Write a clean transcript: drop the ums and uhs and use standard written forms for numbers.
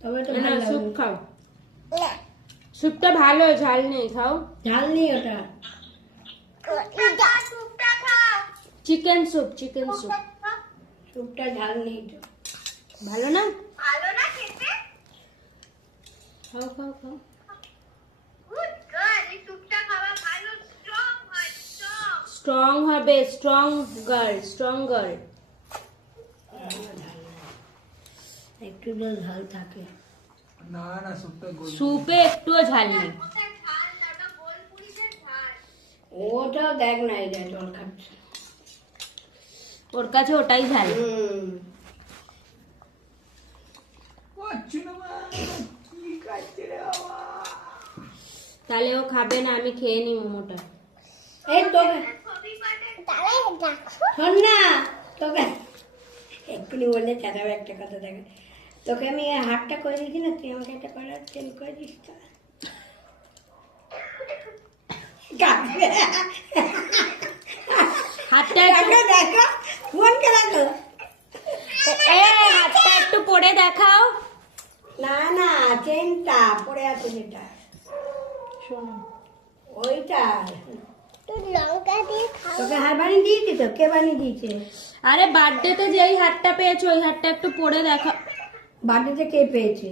তবে তো ভালো স্যুপ লাগবে। খাও, স্যুপটা ভালো, ঝাল নেই, খাও। ঝাল নেই ওটা। চিকেন স্যুপ, চিকেন স্যুপ স্যুপটা ঝাল নেই তো। ভালো না? খাও খাও খাও। স্ট্রং হবে, স্ট্রং গার্ল, স্ট্রং গার্ল। একটু তো ঝাল থাকে। না না স্যুপটা গোল। স্যুপে একটুও ঝাল নেই। ওটাও দেখ না, এটা জল খাচ্ছে। ওর কাছে ওটাই ঝাল। ও চুনামা কি খাচ্ছে রে বাবা। তাহলে ও খাবে না, আমি খেয়ে নি মোমোটা। এই তোকে শোন না, তোকে এক্ষুনি বললে চাটাবে একটা কথা। দেখে তোকে আমি হাতটা করে দিচ্ছি না, তুই আমাকে একটা করে চেঞ্জ করে দিস তো। হাতটা দেখো দেখো, মনকে দেখো। হাতটা একটু পরে দেখাও। না না, চেনটা পড়ে আছে যেটা, শোনো, ওইটা তোকে হার বানিয়ে দিয়েছি তো। কে বানিয়ে দিয়েছে? আরে বার্থডেতে যেই হাতটা পেয়েছো ওই হাতটা একটু পরে দেখা। বাড়িতে কে পেয়েছে?